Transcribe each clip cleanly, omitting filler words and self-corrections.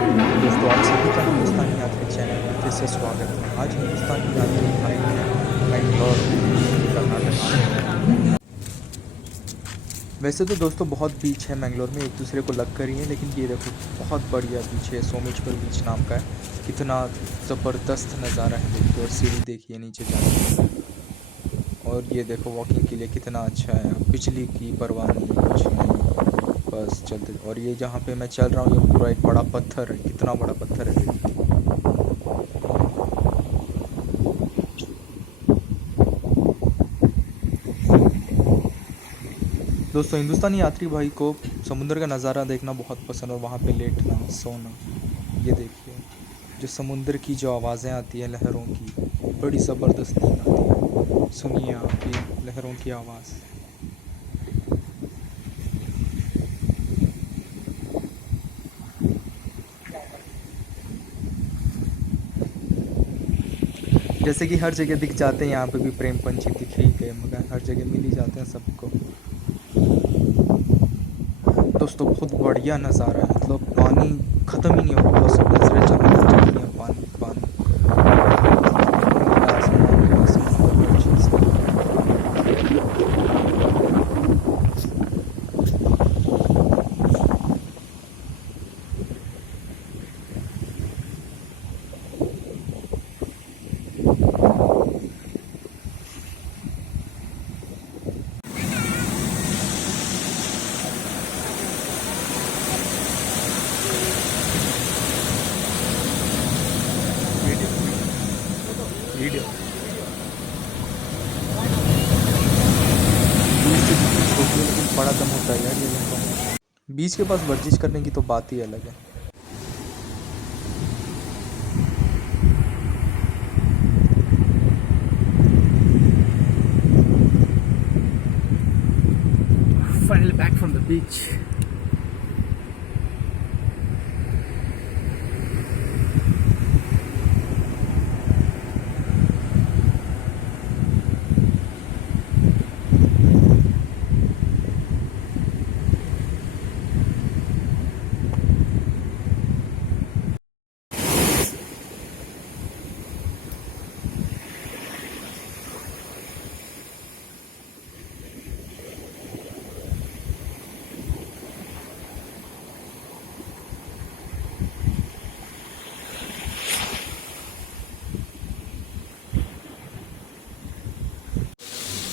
दोस्तों आप सभी का हिंदुस्तानी यात्री चैनल में फिर से स्वागत है। आज हिंदुस्तानी यात्री आए हैं मैंगलोर कर्नाटक में। वैसे तो दोस्तों बहुत बीच है मैंगलोर में, एक दूसरे को लग कर ही है, लेकिन ये देखो बहुत बढ़िया बीच है, सोमेश्वर बीच नाम का है। कितना ज़बरदस्त नज़ारा है देखिए, और सीढ़ी देखिए नीचे जाने की। और ये देखो वॉकिंग के लिए कितना अच्छा है, बिजली की परवाह नहीं, कुछ नहीं, बस चलते। और ये जहाँ पे मैं चल रहा हूँ ये पूरा एक बड़ा पत्थर है, कितना बड़ा पत्थर है देखिए। दोस्तों हिंदुस्तानी यात्री भाई को समुद्र का नज़ारा देखना बहुत पसंद, और वहाँ पे लेटना सोना। ये देखिए जो समुद्र की जो आवाज़ें आती है लहरों की, बड़ी ज़बरदस्त नींद आती है। सुनिए आप भी लहरों की आवाज़। जैसे कि हर जगह दिख जाते हैं, यहाँ पे भी प्रेम पंछी दिख ही गए, मगर हर जगह मिल ही जाते हैं सबको। दोस्तों बहुत बढ़िया नज़ारा है, मतलब पानी ख़त्म ही नहीं हो रहा, बस नजरें जहाँ तक जाती हैं पानी पानी। नीला आसमान, नीला समुंदर, हर चीज़। वीडियो वीडियो दूर से दिखती छोटी है, लेकिन बड़ा दम होता है यार ये लंबा। बीच के पास वर्जिश करने की तो बात ही अलग है। Finally back from the beach.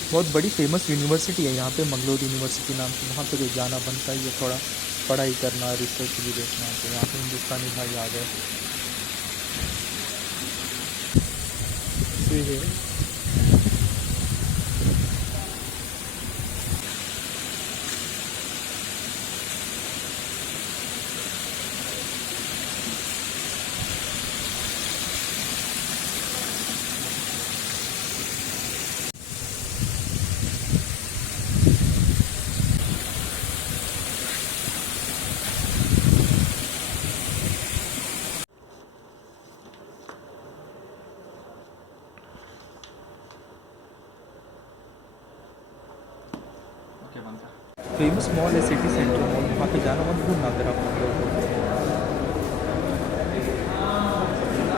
बहुत बड़ी फेमस यूनिवर्सिटी है यहाँ पे, मंगलोर यूनिवर्सिटी नाम की। वहाँ पे तो जाना बनता ही है, थोड़ा पढ़ाई करना, रिसर्च भी देखना। तो यहाँ पे हिंदुस्तानी भाई आ गए। सही है। फेमस मॉल है सिटी सेंटर मॉल, वहाँ पे जाना मत भूलना अगर आप लोग